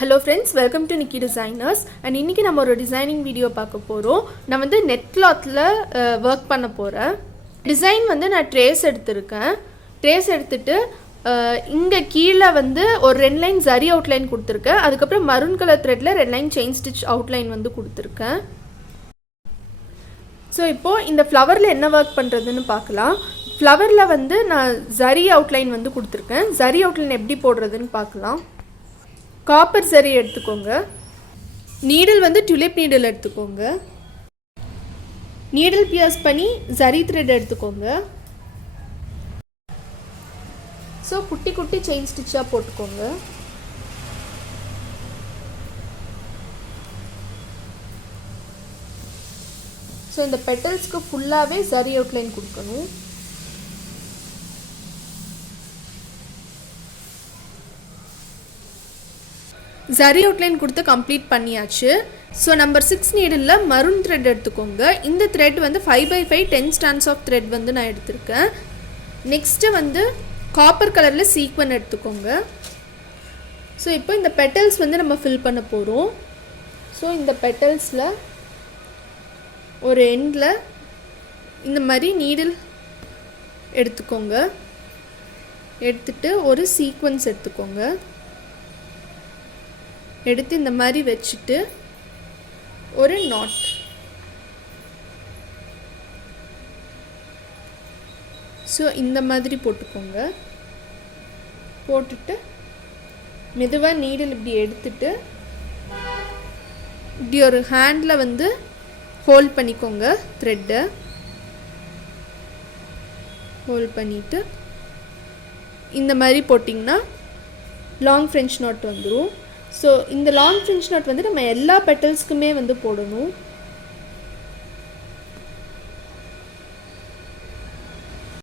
Hello friends, welcome to nikidesigners. And இன்னைக்கு நம்ம ஒரு டிசைனிங் வீடியோ பார்க்க போறோம். நான் வந்து நெட் கிளாத்ல வர்க் பண்ண போறேன். டிசைன் வந்து நான் ட்ரேஸ் எடுத்துர்க்கேன். ட்ரேஸ் எடுத்துட்டு இங்க கீழ வந்து ஒரு ரெண்டு லைன் ஜரி அவுட்லைன் கொடுத்திருக்கேன். அதுக்கு அப்புறம் மரூன் கலர் த்ரெட்ல ரெண்டு லைன் செயின் ஸ்டிட்ச் அவுட்லைன் வந்து கொடுத்திருக்கேன். சோ இப்போ இந்த ஃப்ளவர்ல என்ன வர்க் பண்றதுன்னு பார்க்கலாம். ஃப்ளவர்ல வந்து நான் ஜரி அவுட்லைன் வந்து கொடுத்திருக்கேன். ஜரி அவுட்லைன் எப்படி போடுறதுன்னு பார்க்கலாம். காப்பர் ஜரி எடுத்துக்கோங்க. நீடில் வந்து டுலிப் நீடில் எடுத்துக்கோங்க. நீடில் பியர்ஸ் பண்ணி ஜரி த்ரெட் எடுத்துக்கோங்க. ஸோ குட்டி குட்டி செயின் ஸ்டிச்சாக போட்டுக்கோங்க. ஸோ இந்த பெட்டல்ஸ்க்கு ஃபுல்லாகவே ஜரி அவுட்லைன் கொடுக்கணும். ஜரி அவுட்லைன் கொடுத்து கம்ப்ளீட் பண்ணியாச்சு. So number 6 needle maroon thread எடுத்துக்கோங்க. இந்த த்ரெட் வந்து 5x5 10 ஸ்டாண்ட்ஸ் ஆஃப் த்ரெட் வந்து நான் எடுத்திருக்கேன். நெக்ஸ்ட்டு வந்து காப்பர் கலரில் சீக்வன் எடுத்துக்கோங்க. ஸோ இப்போ இந்த பெட்டல்ஸ் வந்து நம்ம ஃபில் பண்ண போகிறோம். ஸோ இந்த பெட்டல்ஸில் ஒரு எண்டில் இந்த மாதிரி நீடில் எடுத்துக்கோங்க. எடுத்துட்டு ஒரு சீக்வன்ஸ் எடுத்துக்கோங்க. எடுத்து இந்த மாதிரி வச்சுட்டு ஒரு நாட். ஸோ இந்த மாதிரி போட்டுக்கோங்க. போட்டுட்டு மெதுவாக நீடில் இப்படி எடுத்துட்டு இப்படி ஒரு ஹேண்டில் வந்து ஹோல்ட் பண்ணிக்கோங்க. த்ரெட்டை ஹோல்ட் பண்ணிவிட்டு இந்த மாதிரி போட்டிங்கன்னா லாங் ஃப்ரெஞ்ச் நாட் வந்துடும். ஸோ இந்த லாங் ஃப்ரெஞ்ச் நாட் வந்து நம்ம எல்லா பெட்டல்ஸ்க்குமே வந்து போடணும்.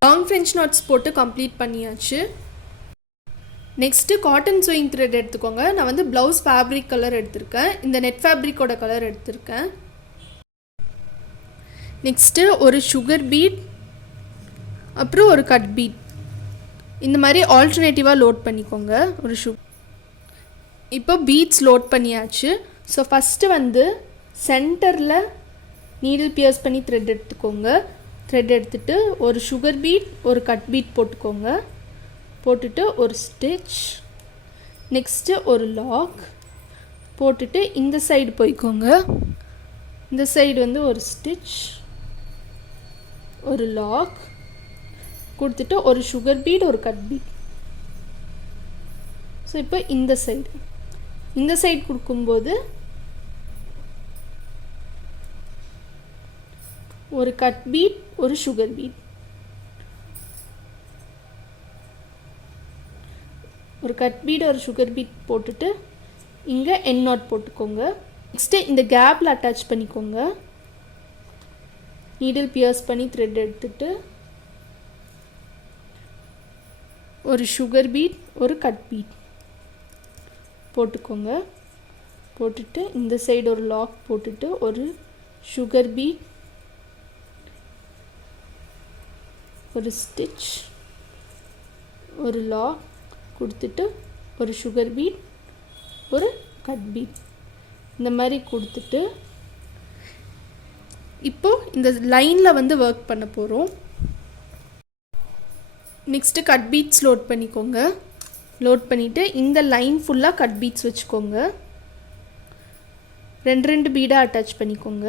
லாங் ஃப்ரெஞ்ச் நாட்ஸ் போட்டு கம்ப்ளீட் பண்ணியாச்சு. நெக்ஸ்ட்டு காட்டன் சூயிங் த்ரெட் எடுத்துக்கோங்க. நான் வந்து ப்ளவுஸ் ஃபேப்ரிக் கலர் எடுத்திருக்கேன். இந்த நெட் ஃபேப்ரிக்கோட கலர் எடுத்திருக்கேன். நெக்ஸ்ட்டு ஒரு சுகர் பீட் அப்புறம் ஒரு கட் பீட் இந்த மாதிரி ஆல்டர்னேட்டிவாக லோட் பண்ணிக்கோங்க. ஒரு இப்போ பீட்ஸ் லோட் பண்ணியாச்சு. ஸோ ஃபஸ்ட்டு வந்து சென்டரில் நீடில் பியர்ஸ் பண்ணி த்ரெட் எடுத்துக்கோங்க. த்ரெட் எடுத்துகிட்டு ஒரு சுகர் பீட் ஒரு கட் பீட் போட்டுக்கோங்க. போட்டுட்டு ஒரு ஸ்டிச். நெக்ஸ்ட்டு ஒரு லாக் போட்டுட்டு இந்த சைடு போய்க்கோங்க. இந்த சைடு வந்து ஒரு ஸ்டிச் ஒரு லாக் கொடுத்துட்டு ஒரு சுகர் பீட் ஒரு கட் பீட். ஸோ இப்போ இந்த சைடு கொடுக்கும்போது ஒரு கட் பீட் ஒரு சுகர் பீட் ஒரு கட் பீட் ஒரு சுகர் பீட் போட்டுட்டு இங்கே எண்ட் நாட் போட்டுக்கோங்க. நெக்ஸ்ட்டு இந்த கேப்பில் அட்டாச் பண்ணிக்கோங்க. நீடில் பியர்ஸ் பண்ணி த்ரெட் எடுத்துட்டு ஒரு சுகர் பீட் ஒரு கட் பீட் போட்டுக்கோங்க. போட்டுட்டு இந்த சைடு ஒரு லாக் போட்டுட்டு ஒரு சுகர் பீட் ஒரு ஸ்டிச் ஒரு லாக் கொடுத்துட்டு ஒரு சுகர் பீட் ஒரு கட் பீட் இந்த மாதிரி கொடுத்துட்டு இப்போது இந்த லைனில் வந்து ஒர்க் பண்ண போகிறோம். நெக்ஸ்ட்டு கட் பீட்ஸ் லோட் பண்ணிக்கோங்க. லோட் பண்ணிவிட்டு இந்த லைன் ஃபுல்லாக கட் பீட்ஸ் வச்சுக்கோங்க. ரெண்டு பீடாக அட்டாச் பண்ணிக்கோங்க.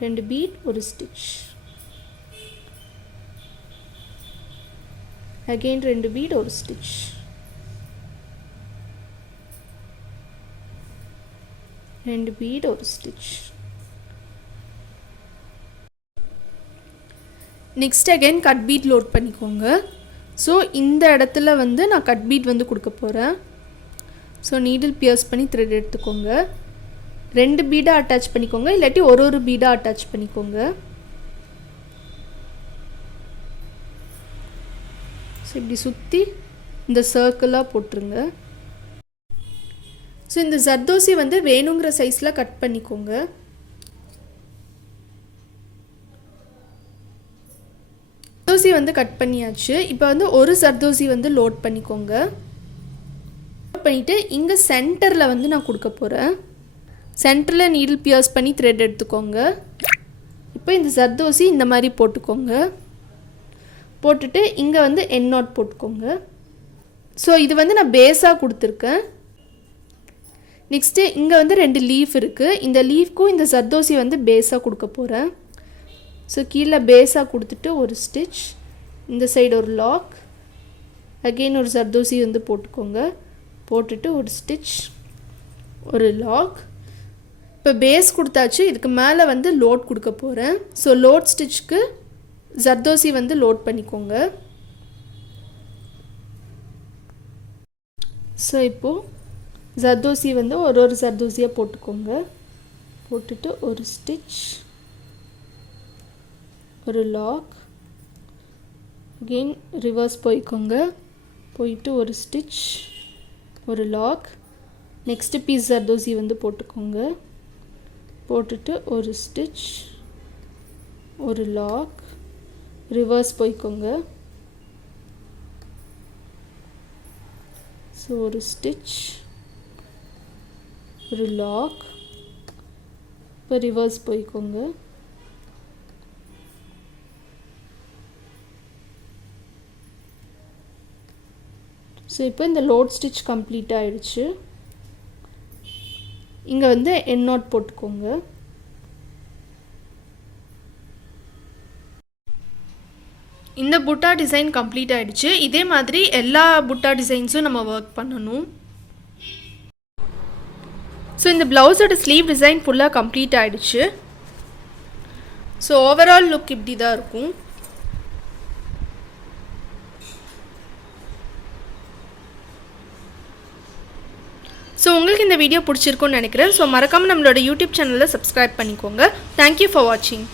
2 பீட் ஒரு ஸ்டிச். அகெயின் 2 பீட் ஒரு ஸ்டிச். ரெண்டு பீட் ஒரு stitch. Next again cut beat load பண்ணிக்கோங்க. ஸோ இந்த இடத்துல வந்து நான் கட் பீட் வந்து கொடுக்க போகிறேன். ஸோ நீடில் பியர்ஸ் பண்ணி த்ரெட் எடுத்துக்கோங்க. 2 பீடாக அட்டாச் பண்ணிக்கோங்க. இல்லாட்டி ஒரு பீடாக அட்டாச் பண்ணிக்கோங்க. ஸோ இப்படி சுற்றி இந்த சர்க்கிளாக போட்டுருங்க. ஸோ இந்த ஜர்தோசி வந்து வேணுங்கிற சைஸில் கட் பண்ணிக்கோங்க. ஜர்தோசி வந்து கட் பண்ணியாச்சு. இப்போ வந்து ஒரு ஜர்தோசி வந்து லோட் பண்ணிக்கோங்க. பண்ணிவிட்டு இங்கே சென்டரில் வந்து நான் கொடுக்க போகிறேன். சென்டரில் நீடில் பியர்ஸ் பண்ணி த்ரெட் எடுத்துக்கோங்க. இப்போ இந்த ஜர்தோசி இந்த மாதிரி போட்டுக்கோங்க. போட்டுட்டு இங்கே வந்து எண்ட் நாட் போட்டுக்கோங்க. ஸோ இது வந்து நான் பேஸாக கொடுத்துருக்கேன். நெக்ஸ்ட்டு இங்கே வந்து 2 லீஃப் இருக்குது. இந்த லீஃப்க்கும் இந்த ஜர்தோசி வந்து பேஸாக கொடுக்க போகிறேன். ஸோ கீழே பேஸாக கொடுத்துட்டு ஒரு ஸ்டிச், இந்த சைடு ஒரு லாக், அகெயின் ஒரு ஜர்தோசி வந்து போட்டுக்கோங்க. போட்டுட்டு ஒரு ஸ்டிச், ஒரு லாக். இப்போ பேஸ் கொடுத்தாச்சு. இதுக்கு மேலே வந்து லோட் கொடுக்க போகிறேன். ஸோ லோட் ஸ்டிச்சுக்கு ஜர்தோசி வந்து லோட் பண்ணிக்கோங்க. ஸோ இப்போது ஜர்தோசி வந்து ஒரு ஜர்தோசியாக போட்டுக்கோங்க. போட்டுட்டு ஒரு ஸ்டிச், ஒரு லாக், அகெயின் ரிவர்ஸ் போய்க்கோங்க. போயிட்டு ஒரு ஸ்டிச், ஒரு லாக், நெக்ஸ்ட்டு பீஸ் ஜர்தோசி வந்து போட்டுக்கோங்க. போட்டுட்டு ஒரு ஸ்டிச், ஒரு லாக், ரிவர்ஸ் போய்க்கோங்க. ஸோ ஒரு ஸ்டிச், ஒரு லாக், இப்போ ரிவர்ஸ் போய்க்கோங்க. ஸோ இப்போ இந்த லோட் ஸ்டிச் கம்ப்ளீட் ஆகிடுச்சு. இங்கே வந்து எண்ட் நாட் போட்டுக்கோங்க. இந்த புட்டா டிசைன் கம்ப்ளீட் ஆகிடுச்சு. இதே மாதிரி எல்லா புட்டா டிசைன்ஸும் நம்ம ஒர்க் பண்ணணும். ஸோ இந்த ப்ளவுஸோட ஸ்லீவ் டிசைன் ஃபுல்லாக கம்ப்ளீட் ஆகிடுச்சு. ஸோ ஓவரால் லுக் இப்படி தான் இருக்கும். ஸோ உங்களுக்கு இந்த வீடியோ பிடிச்சிருக்குன்னு நினைக்கிறேன். ஸோ மறக்காமல் நம்மளோட யூடியூப் சேனலில் சப்ஸ்கிரைப் பண்ணிக்கோங்க. தேங்க்யூ ஃபார் வாட்சிங்.